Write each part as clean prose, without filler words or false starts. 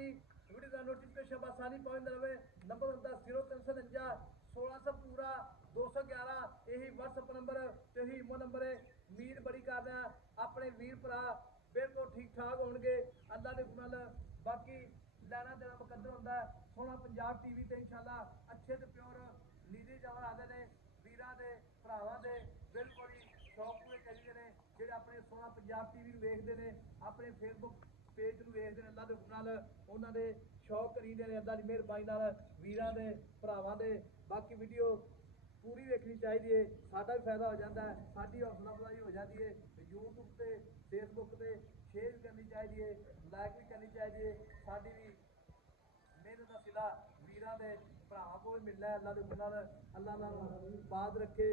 सारी वीडियो का नोटिफिकेशन आसानी पहुंचता रहे। नंबर होता 0349 1600 पूरा 211 यही WhatsApp नंबर ते यही इमो नंबर है। उम्मीद बड़ी करते हैं अपने वीर भरा बिल्कुल ठीक ठाक होंगे अल्लाह के गुण नाल। बाकी लैना देना मुकद्दर होंदा है। सोहना पंजाब टीवी ते इंशाल्लाह अच्छे ते प्योर नीली चावल आते हैं वीरां दे भरावां दे बिल्कुल ही शौक पूरे करीदे ने जेह्ड़े अपने सोहना पंजाब टीवी नूं वेखदे ने अपने फेसबुक पेज नूं वेखदे ने। अल्लाह दे हुक्म नाल उन्हां दे शौक करीदे ने अल्लाह दी मेहरबानी नाल वीरां दे भरावां दे। बाकी वीडियो पूरी देखनी चाहिए साडा भी फायदा हो जाता है साडी हौसला अफजाई हो जाती है। यूट्यूब ते फेसबुक ते शेयर भी करनी चाहिए लाइक भी करनी चाहिए। साडी भी मेहनत का सिला वीरां दे भरावां को भी मिलना है। अल्लाह दे हुक्म नाल अल्लाह नाल बात रखे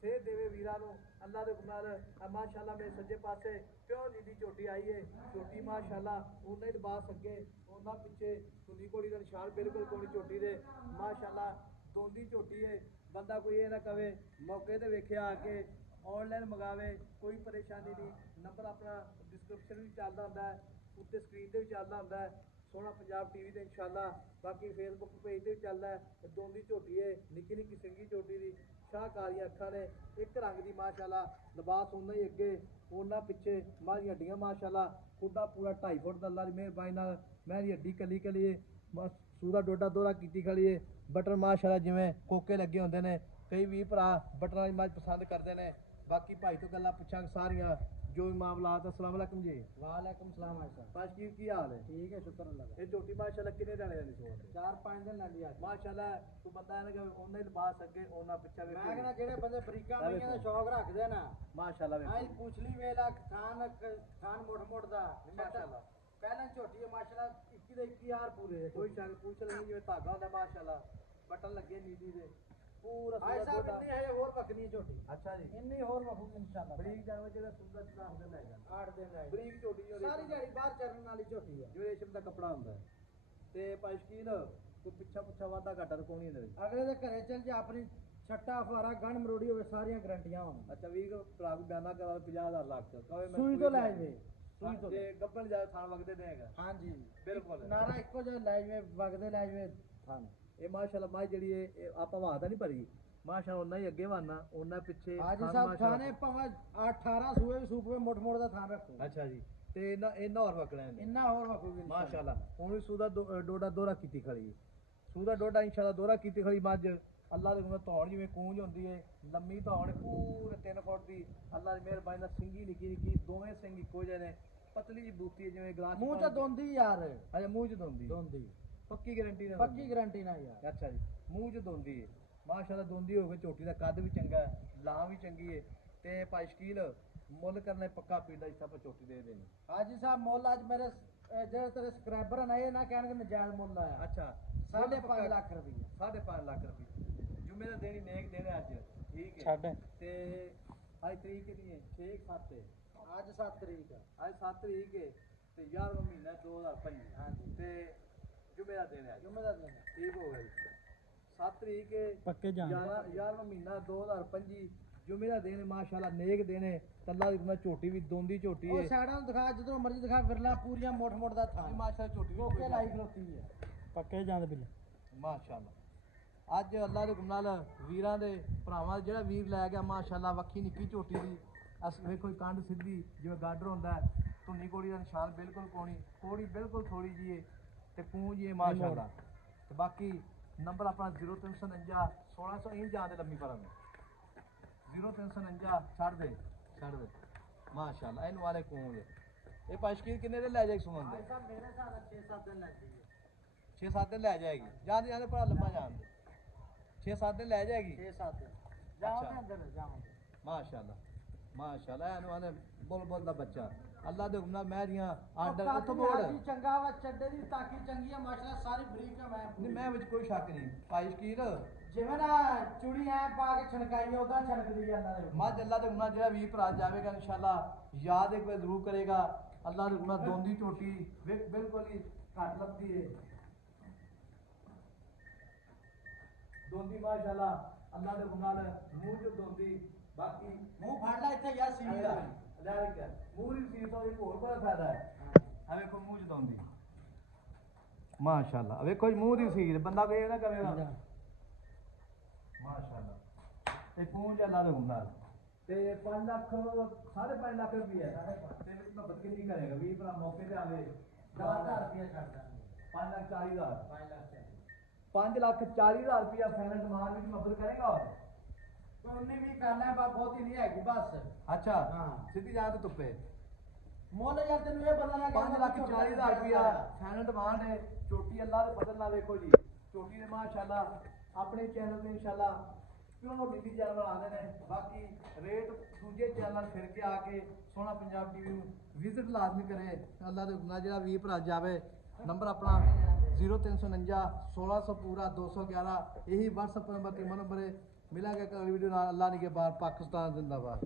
सेहत देवे वीरां नूं अल्लाह दे हुक्म नाल। माशाअल्लाह मेरे सज्जे पासे प्योर नीली झोटी आई है। झोटी माशाअल्लाह उन्ना ही लिबास अगे उन्ना पिछे सुन्नी घोड़ी का निशान बिल्कुल कोनी झोटी दे माशाअल्लाह दोंदी झोटी है। बंदा कोई ये ना कहे मौके ते वेखिया आके ऑनलाइन मंगावे कोई परेशानी नहीं। नंबर अपना डिस्क्रिप्शन भी चलता होंदा है उत्ते स्क्रीन ते भी चलता होंदा है सोहना पंजाब टीवी ते इंशाल्लाह। बाकी फेसबुक पेज ते भी चलता है। दोंदी झोटी है निक्की निक्की सिंगी झोटी दी शाहकारियां अखां ने एक रंग दी माशाअल्लाह लिबास उन्ना ही अगे उन्ना पिछे मां दी हड्डियां माशाअल्लाह खुदा पूरा 2.5 फुट दा अल्लाह दी मेहरबानी नाल मैं दी हड्डी कली कली है सूदा डोडा दोहरा कीती खड़ी है। बटन माशाअल्लाह जिवें कोके लगे होंदे ने कई भी भरा बटन वाली मझ पसंद करते हैं। बाकी भाई तो गल्लां पुछांगे सारियां जो भी मामलात। अस्सलाम वालेकुम जी। वालेकुम सलाम भाई साहब। पाशकीर की हाल है? ठीक है शुक्र अल्लाह का। ये झोटी माशाअल्लाह कितने जाने दी सोच? 4-5 दिन लग गया माशाअल्लाह कोई बंदा है ना कि उन्ना ही लिबास अगे उन्ना पिछा मैं कहना जेड़े बंदे बरीकां मईयां दा शौक रखदे ना माशाअल्लाह आई पूछली वेला खान मोड़ दा माशाअल्लाह पहले झोटी है माशाअल्लाह 21 ਦੇ 21000 पूरे है। कोई शक पूछ नहीं जिवें धागा होंदा माशाअल्लाह बटन लगे नीली दे पूरा भाई सूदा साहब डोडा। इतनी है और बकनी है झोटी। अच्छा जी इन्नी और बकूगी इंशाल्लाह। बरीक जानवर जेड़ा सूदा चढ़ा के ले जांदा 8 दिन है बरीक झोटी जो सारी दिहाड़ी बाहर चरन वाली झोटी है जो रेशम का कपड़ा होंदा है ते पाशकीर कोई पिछा पुछा वादा घाटा तो कोनी है। अगले दे घरे चल जा अपनी छट्टा फवारा गंढ मरोड़ी होवे सारियां गारंटियां होन। अच्छा वीर को भरा भी बयाना करा 50,000 लाख कहे मैं सूई तो लै जवे सूई तो जे गब्बन जा थान वगदे देगा। हां जी बिल्कुल नारा इको जो लै जवे वगदे लै जवे थान। ये माशाअल्लाह मां जेड़ी है आपा वादा नहीं भरी माशाअल्लाह उन्ना ही अगे वाना उन्ना पिछे हाजी साहब थाने भावे 18 सूए भी सूपे मोट मोड़ दा थान रखो। अच्छा जी ते इन्ना और वकड़ा है इन्ना और वकूगी माशाअल्लाह हुन भी सूदा डोडा दोहरा कीती खड़ी सूदा डोडा इंशाअल्लाह दोहरा कीती खड़ी मझ अल्लाह दे हुक्म धौण जिवें कूंज होंदी है लम्मी धौण पूरे 3 फुट दी अल्लाह दी मेहरबानी नाल सिंगी निक्की निक्की दोवें सिंग इक्को जे ने पतली जी बूती है जिवें गिलास मुंह च दोंदी यार। अच्छा मुंह च दोंदी दोंदी पक्की गारंटी ने पक्की गारंटी ना यार। अच्छा जी मुंह च दोंदी है माशाअल्लाह दोंदी हो गई झोटी दा कद भी चंगा है लां भी चंगी है ते भाई शकील मुੱਲ करना पक्का पींदा जिस पर झोटी दे देनी। हाजी साहब मुੱਲ आज मेरे ਜਿਹੜੇ तेरे ਸਬਸਕ੍ਰਾਈਬਰ ਨੇ ਇਹ ਨਾ ਕਹਿਣਗੇ ਨਜਾਇਜ਼ ਮੁੱਲ ਆਇਆ। अच्छा 5.5 ਲੱਖ ਰੁਪਏ 5.5 ਲੱਖ ਰੁਪਏ ਜੁਮੇ ਦਾ ਦੇਣੀ ਨੇਕ ਦੇਣੇ ਅੱਜ ਠੀਕ ਹੈ ਛੱਡ ਤੇ ਅੱਜ ਤਰੀਕ ਕਿੰਨੀ ਹੈ 6/7 ਹੈ ਅੱਜ 7 ਤਰੀਕ ਹੈ ਅੱਜ 7 ਤਰੀਕ ਹੈ ਤੇ 11ਵਾਂ ਮਹੀਨਾ 2025 ਹਾਂਜੀ ਤੇ ਜੁਮੇ ਦਾ ਦਿਨ ਹੈ ਜੁਮੇ ਦਾ ਦਿਨ ਠੀਕ ਹੋ ਗਿਆ ਜੀ 7 ਤਰੀਕ ਹੈ ਪੱਕੇ ਜਾਣ 11ਵਾਂ ਮਹੀਨਾ 2025 ਜੁਮੇ ਦਾ ਦਿਨ ਮਾਸ਼ਾਅੱਲਾ ਨੇਕ ਦਿਨ ਹੈ ਤੱਲਾ ਦੀ ਝੋਟੀ ਵੀ ਦੋਂਦੀ ਝੋਟੀ ਹੈ। ਉਹ ਸਾਈਡਾਂ ਨੂੰ ਦਿਖਾ ਜਿੱਧਰੋਂ ਮਰਜ਼ੀ ਦਿਖਾ ਵਿਰਲਾ ਪੂਰੀਆਂ ਮੋਟ ਮੋਟ ਦਾ ਥਾਂ ਮਾਸ਼ਾਅੱਲਾ ਝੋਟੀ ਵੀ ਕੋਕੇ ਲਾਈ ਖਲੋਤੀ ਹੈ ਪੱਕੇ ਜਾਂਦੇ ਬਿੱਲ ਮਾਸ਼ਾਅੱਲਾ ਅੱਜ ਅੱਲਾ ਦੇ ਹੁਕਮ ਨਾਲ ਵੀਰਾਂ ਦੇ ਭਰਾਵਾਂ ਜਿਹੜਾ ਵੀਰ ਲੈ ਗਿਆ ਮਾਸ਼ਾਅੱਲਾ ਵੱਖੀ ਨਿੱਕੀ ਝੋਟੀ ਦੀ ਅਸ ਵੇਖੋ ਕੰਡ ਸਿੱਧੀ ਜਿਵੇਂ ਗਾਡਰ ਹੁੰਦਾ ਧੁੰਨੀ ਕੋੜੀ ਦਾ ਨਿਸ਼ਾਨ ਬਿਲਕੁਲ ਕੋੜੀ ਬਿਲਕੁਲ ਥੋੜੀ ਜੀ ਹੈ ਤੇ ਪੂੰਝ ਹੈ ਮਾਸ਼ਾਅੱਲਾ। ਤੇ ਬਾਕੀ ਨੰਬਰ ਆਪਣਾ 0349 1600 ਇੰਜ ਜਾਂਦੇ ਲੰਮੀ ਪਰਾਂ 0349 ਛੱਡ ਦੇ ਮਾਸ਼ਾਅੱਲਾ ਇਹਨੂੰ ਵਾਲੇ ਪੂੰਝ ਇਹ ਪਾਸ਼ਕੀਰ ਕਿੰਨੇ ਦੇ ਲੈ ਜਾਏਗੀ ਸੁਮਨ ਦੇ? ਸਾਹਿਬ ਮੇਰੇ ਹਿਸਾਬ ਨਾਲ 6-7 ਦਿਨ ਲੱਗਦੀ ਹੈ 6-7 ਦਿਨ ਲੈ ਜਾਏਗੀ ਜਾਂਦੇ ਜਾਂਦੇ ਭਰਾ ਲੰਮਾ ਜਾਣ ਦੇ 6-7 ਦਿਨ ਲੈ ਜਾਏਗੀ 6-7 ਦਿਨ ਜਾਵਾਂਗੇ ਅੰਦਰ ਜਾਵਾਂਗੇ ਮਾਸ਼ਾਅੱਲਾ ਇਹਨੂੰ ਆਂਦੇ ਬੁਲਬੁਲ ਦਾ ਬੱਚਾ ਅੱਲਾ ਦੇ ਹੁਕਮ ਨਾਲ ਮੈਂ ਦੀਆਂ ਆਰਡਰ ਉੱਥੋਂ ਉੱਥੋਂ ਬੋੜ ਚੰਗਾ ਵਾ ਚੱਡੇ ਦੀ ਤਾਕੀ ਚੰਗੀ ਆ ਮਾਸ਼ਾਅੱਲਾ ਸਾਰੀ ਬਰੀਕ ਆ ਨਹੀਂ ਮੈਂ ਵਿੱਚ ਕੋਈ ਸ਼ੱਕ ਨਹੀਂ ਭਾਈ ਸ਼ਕੀਰ ਜਿਵੇਂ ਨਾ ਚੂੜੀ ਐ ਪਾ ਕੇ ਛਣਕਾਈ ਉਦਾਂ ਛਣਕਦੀ ਆ ਅੱਲਾ ਦੇ ਮੱਝ ਅੱਲਾ ਦੇ ਹੁਕਮ ਨਾਲ ਜਿਹੜਾ ਵੀ ਭਰਾ ਜਾਵੇਗਾ ਇਨਸ਼ਾਅੱਲਾ ਯਾਦ ਇੱਕ ਵਾਰ ਜ਼ਰੂਰ ਕਰੇਗਾ ਅੱਲਾ ਦੇ ਹੁਕਮ ਨਾਲ ਦੋਂਦੀ ਝੋਟੀ ਬਿਲਕੁਲ ਹੀ ਘੱਟ ਲੱਭਦੀ ਹੈ ਦੋਂਦੀ ਮਾਸ਼ਾਅੱਲਾ ਅੱਲਾ ਦੇ ਹੁਕਮ ਨਾਲ ਮੂੰਹ ਚ ਦੋਂਦੀ ਬਾਕੀ ਮੂੰਹ ਫੜ ਲੈ ਇੱਥੇ ਯਾਰ ਸੀਵੀ ਦਾ ਲੈ ਕੇ ਮੂੰਹ ਦੀ ਸੀਸ ਤੋਂ ਇੱਕ ਹੋਰ ਬੜਾ ਫਾਇਦਾ ਹੈ ਆ ਵੇਖੋ ਮੂੰਹ ਚ ਦੋਂਦੀ ਮਾਸ਼ਾਅੱਲਾ ਵੇਖੋ ਜੀ ਮੂੰਹ ਦੀ ਸੀਲ ਬੰਦਾ ਵੇਖ ਨਾ ਕਵੇ ਮਾਸ਼ਾਅੱਲਾ ਇਹ ਪੂੰਝ ਅੱਲਾ ਦੇ ਹੁੰਦਾ ਤੇ 5 ਲੱਖ 5.5 ਲੱਖ ਰੁਪਏ ਹੈ ਤੇ ਵਿੱਚ ਮੈਂ ਕਿੰਨੀ ਕਰੇਗਾ 20 ਭਰਾ ਮੌਕੇ ਤੇ ਆਵੇ 10,000 ਰੁਪਏ ਛੱਡ ਦਾਂਗੇ 5,40,000 5 ਲੱਖ 5,40,000 ਰੁਪਇਆ ਫਾਈਨਲ ਮਾਰ ਵਿੱਚ ਮਦਦ ਕਰੇਗਾ ਕੋਈ 19 ਵੀ ਕਰਨਾ ਬਾ ਬਹੁਤੀ ਨਹੀਂ ਹੈਗੀ ਬਸ ਅੱਛਾ ਹਾਂ। ਸਿੱਧੀ ਜਾ ਤੇ ਤੁੱਪੇ ਮੁੱਲ ਯਾਰ ਤੈਨੂੰ ਇਹ ਪਤਾ ਨਾ 5,40,000 ਰੁਪਇਆ ਫਾਈਨਲ ਡਿਮਾਂਡ ਹੈ ਚੋਟੀ ਅੱਲਾ ਦੇ ਫਜ਼ਲ ਨਾਲ ਵੇਖੋ ਜੀ ਚੋਟੀ ਦੇ ਮਾਸ਼ਾਅੱਲਾ ਆਪਣੇ ਚੈਨਲ ਤੇ ਇਨਸ਼ਾਅੱਲਾ ਪਿਓਰ ਦਿੱਲੀ ਜਾਨਵਰ ਆਉਂਦੇ ਨੇ ਬਾਕੀ ਰੇਟ ਦੂਜੇ ਚੈਨਲ ਫਿਰ ਕੇ ਆ ਕੇ ਸੋਹਣਾ ਪੰਜਾਬ ਟੀਵੀ ਨੂੰ ਵਿਜ਼ਿਟ ਲਾਜ਼ਮੀ ਕਰੇ ਅੱਲਾ ਦੇ ਹੁਕਮ ਨਾਲ ਜਿਹੜਾ ਵੀਰ ਭਰਾ ਜਾਵੇ ਨੰਬਰ ਆਪਣਾ 0349 1600 ਪੂਰਾ 211 ਇਹੀ WhatsApp ਨੰਬਰ ਤੇ ਨੰਬਰ ਹੈ ਮਿਲਾਂਗੇ ਅਗਲੀ ਵੀਡੀਓ ਨਾਲ ਅੱਲਾ ਨੇ ਕੇ ਬਾਹਰ ਪਾਕਿਸਤਾਨ ਜ਼ਿੰਦਾਬਾਦ